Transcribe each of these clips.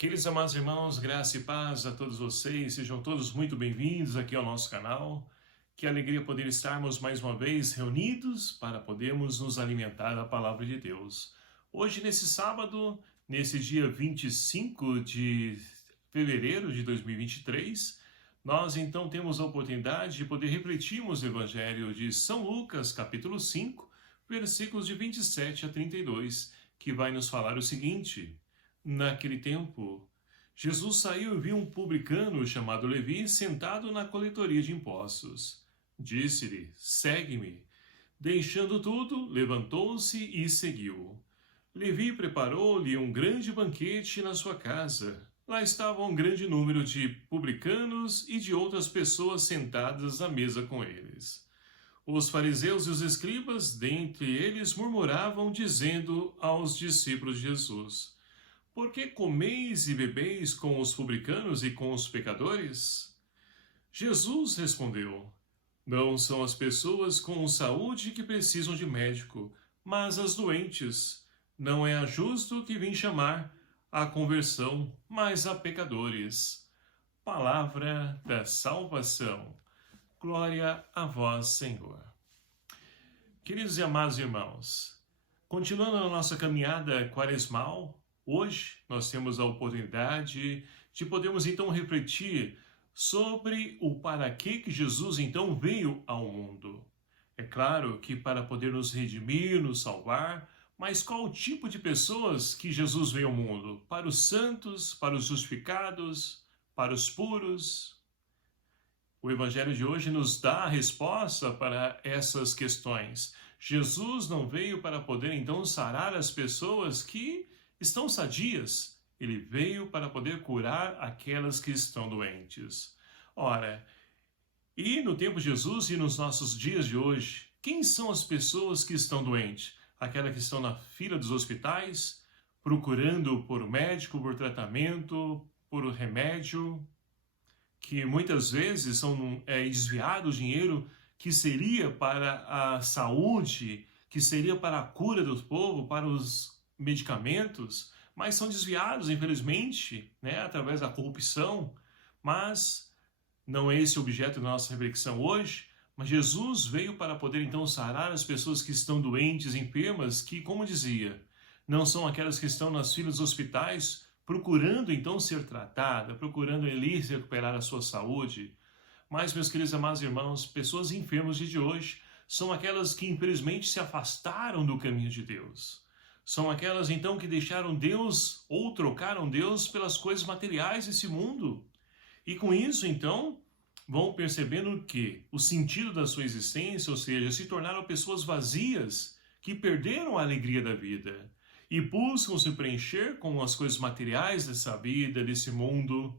Queridos amados irmãos, graça e paz a todos vocês, sejam todos muito bem-vindos aqui ao nosso canal. Que alegria poder estarmos mais uma vez reunidos para podermos nos alimentar da palavra de Deus. Hoje, nesse sábado, nesse dia 25 de fevereiro de 2023, nós então temos a oportunidade de poder refletirmos o Evangelho de São Lucas, capítulo 5, versículos de 27 a 32, que vai nos falar o seguinte: Naquele tempo, Jesus saiu e viu um publicano chamado Levi sentado na coletoria de impostos. Disse-lhe: Segue-me. Deixando tudo, levantou-se e seguiu. Levi preparou-lhe um grande banquete na sua casa. Lá estava um grande número de publicanos e de outras pessoas sentadas à mesa com eles. Os fariseus e os escribas, dentre eles, murmuravam, dizendo aos discípulos de Jesus: Por que comeis e bebeis com os publicanos e com os pecadores? Jesus respondeu: Não são as pessoas com saúde que precisam de médico, mas as doentes. Não é a justo que vim chamar à conversão, mas a pecadores. Palavra da salvação. Glória a vós, Senhor. Queridos e amados irmãos, continuando a nossa caminhada quaresmal, hoje nós temos a oportunidade de podermos então refletir sobre o para que Jesus então veio ao mundo. É claro que para poder nos redimir, nos salvar, mas qual o tipo de pessoas que Jesus veio ao mundo? Para os santos, para os justificados, para os puros? O Evangelho de hoje nos dá a resposta para essas questões. Jesus não veio para poder então sarar as pessoas que estão sadias. Ele veio para poder curar aquelas que estão doentes. Ora, e no tempo de Jesus e nos nossos dias de hoje, quem são as pessoas que estão doentes? Aquelas que estão na fila dos hospitais, procurando por médico, por tratamento, por remédio, que muitas vezes são desviado o dinheiro que seria para a saúde, que seria para a cura do povo, para os medicamentos, mas são desviados, infelizmente, através da corrupção. Mas não é esse o objeto da nossa reflexão hoje. Mas Jesus veio para poder então sarar as pessoas que estão doentes, enfermas, que, como dizia, não são aquelas que estão nas filas dos hospitais procurando então ser tratada, procurando ali recuperar a sua saúde. Mas, meus queridos amados irmãos, pessoas enfermas de hoje são aquelas que infelizmente se afastaram do caminho de Deus. São aquelas então que deixaram Deus ou trocaram Deus pelas coisas materiais desse mundo. E com isso então vão percebendo que o sentido da sua existência, ou seja, se tornaram pessoas vazias que perderam a alegria da vida e buscam se preencher com as coisas materiais dessa vida, desse mundo,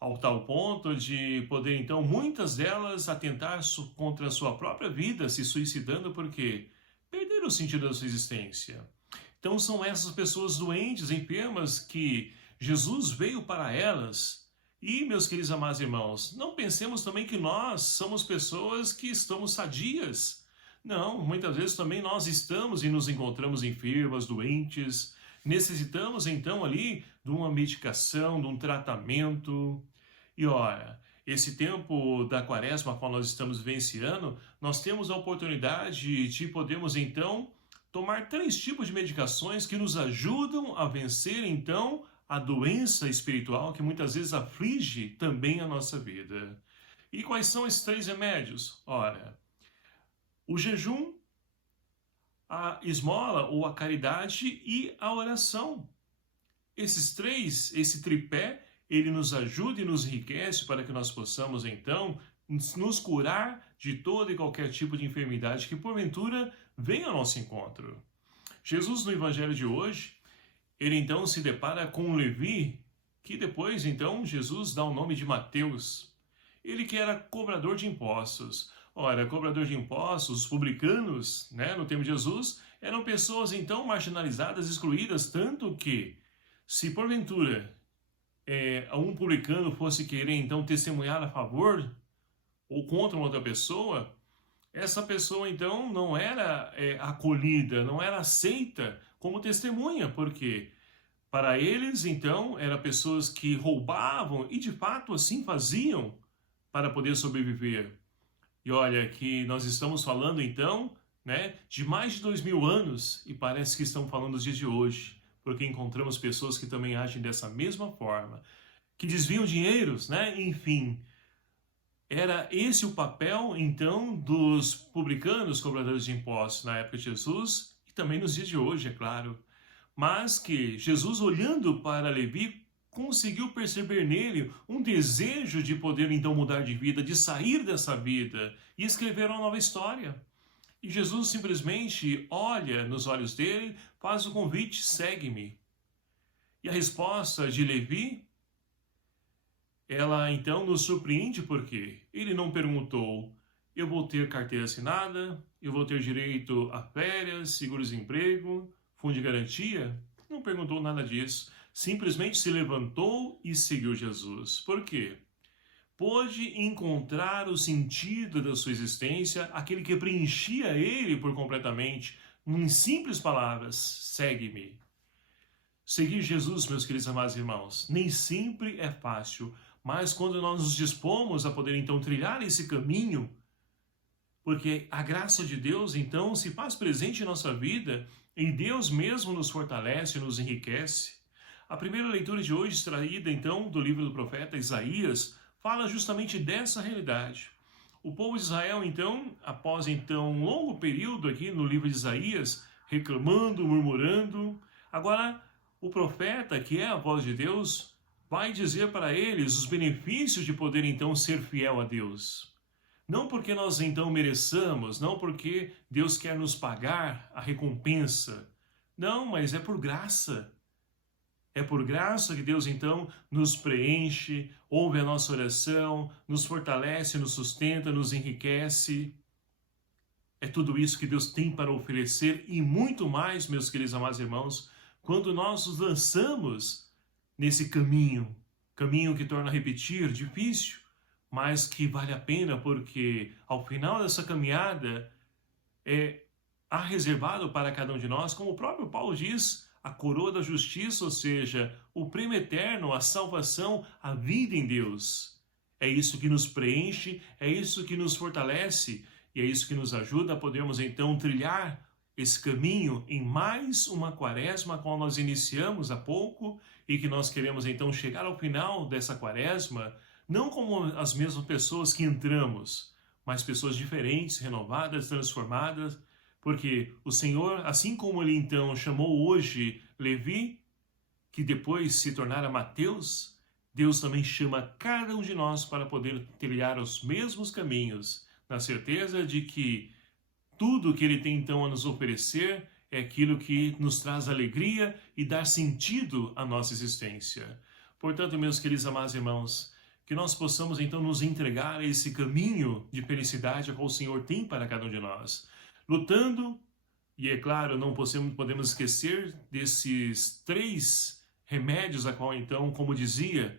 ao tal ponto de poder, então, muitas delas atentar contra a sua própria vida, se suicidando porque perderam o sentido da sua existência. Então são essas pessoas doentes, enfermas, que Jesus veio para elas. E, meus queridos amados irmãos, não pensemos também que nós somos pessoas que estamos sadias. Não, muitas vezes também nós estamos e nos encontramos enfermas, doentes, necessitamos então ali de uma medicação, de um tratamento. E ora, esse tempo da quaresma, qual nós estamos vivenciando, nós temos a oportunidade de podermos então tomar 3 tipos de medicações que nos ajudam a vencer então a doença espiritual que muitas vezes aflige também a nossa vida. E quais são esses 3 remédios? Ora, o jejum, a esmola ou a caridade e a oração. Esses 3, esse tripé, ele nos ajuda e nos enriquece para que nós possamos então nos curar de todo e qualquer tipo de enfermidade que porventura venha ao nosso encontro. Jesus, no Evangelho de hoje, ele então se depara com Levi, que depois então Jesus dá o nome de Mateus. Ele que era cobrador de impostos. Ora, cobrador de impostos, os publicanos, no tempo de Jesus, eram pessoas então marginalizadas, excluídas, tanto que, se porventura um publicano fosse querer então testemunhar a favor ou contra uma outra pessoa, essa pessoa então não era acolhida, não era aceita como testemunha, porque Para eles, então, eram pessoas que roubavam e de fato assim faziam para poder sobreviver. E olha que nós estamos falando então, né, de mais de 2000 anos e parece que estamos falando dos dias de hoje, porque encontramos pessoas que também agem dessa mesma forma, que desviam dinheiros, né, enfim. Era esse o papel então dos publicanos, cobradores de impostos na época de Jesus e também nos dias de hoje, é claro. Mas que Jesus, olhando para Levi, conseguiu perceber nele um desejo de poder então mudar de vida, de sair dessa vida e escrever uma nova história. E Jesus simplesmente olha nos olhos dele, faz o convite: segue-me. E a resposta de Levi, ela então nos surpreende porque ele não perguntou: eu vou ter carteira assinada, eu vou ter direito a férias, seguro-desemprego, fundo de garantia? Não perguntou nada disso. Simplesmente se levantou e seguiu Jesus. Por quê? Pôde encontrar o sentido da sua existência, aquele que preenchia ele por completamente, em simples palavras: segue-me. Seguir Jesus, meus queridos amados irmãos, nem sempre é fácil, mas quando nós nos dispomos a poder então trilhar esse caminho, porque a graça de Deus então se faz presente em nossa vida e Deus mesmo nos fortalece e nos enriquece. A primeira leitura de hoje, extraída então do livro do profeta Isaías, fala justamente dessa realidade. O povo de Israel então, após então um longo período aqui no livro de Isaías, reclamando, murmurando, agora o profeta, que é a voz de Deus, vai dizer para eles os benefícios de poder então ser fiel a Deus. Não porque nós então mereçamos, não porque Deus quer nos pagar a recompensa. Não, mas é por graça. É por graça que Deus então nos preenche, ouve a nossa oração, nos fortalece, nos sustenta, nos enriquece. É tudo isso que Deus tem para oferecer e muito mais, meus queridos amados irmãos, quando nós nos lançamos nesse caminho que torna repetir difícil, mas que vale a pena porque ao final dessa caminhada há reservado para cada um de nós, como o próprio Paulo diz, a coroa da justiça, ou seja, o prêmio eterno, a salvação, a vida em Deus. É isso que nos preenche, é isso que nos fortalece e é isso que nos ajuda a podermos então trilhar esse caminho em mais uma quaresma, a qual nós iniciamos há pouco e que nós queremos então chegar ao final dessa quaresma, não como as mesmas pessoas que entramos, mas pessoas diferentes, renovadas, transformadas, porque o Senhor, assim como ele então chamou hoje Levi, que depois se tornara Mateus, Deus também chama cada um de nós para poder trilhar os mesmos caminhos, na certeza de que tudo que ele tem então a nos oferecer é aquilo que nos traz alegria e dá sentido à nossa existência. Portanto, meus queridos amados irmãos, que nós possamos então nos entregar a esse caminho de felicidade a qual o Senhor tem para cada um de nós, lutando, e é claro, não podemos esquecer desses 3 remédios a qual então, como dizia,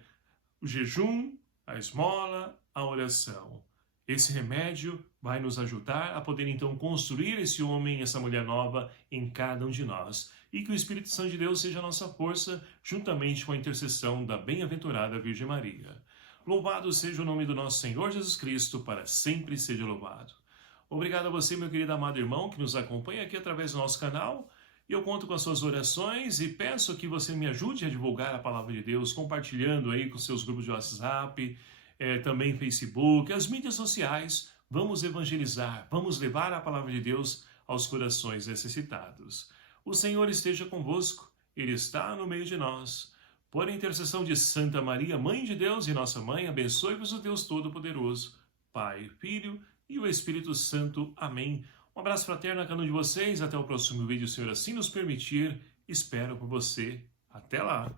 o jejum, a esmola, a oração. Esse remédio vai nos ajudar a poder então construir esse homem, essa mulher nova em cada um de nós. E que o Espírito Santo de Deus seja a nossa força, juntamente com a intercessão da bem-aventurada Virgem Maria. Louvado seja o nome do nosso Senhor Jesus Cristo, para sempre seja louvado. Obrigado a você, meu querido amado irmão, que nos acompanha aqui através do nosso canal. Eu conto com as suas orações e peço que você me ajude a divulgar a palavra de Deus, compartilhando aí com seus grupos de WhatsApp, também Facebook, as mídias sociais. Vamos evangelizar, vamos levar a palavra de Deus aos corações necessitados. O Senhor esteja convosco, Ele está no meio de nós. Por intercessão de Santa Maria, Mãe de Deus e nossa Mãe, abençoe-vos o Deus Todo-Poderoso, Pai, Filho e o Espírito Santo. Amém. Um abraço fraterno a cada um de vocês. Até o próximo vídeo, se o Senhor assim nos permitir. Espero por você. Até lá!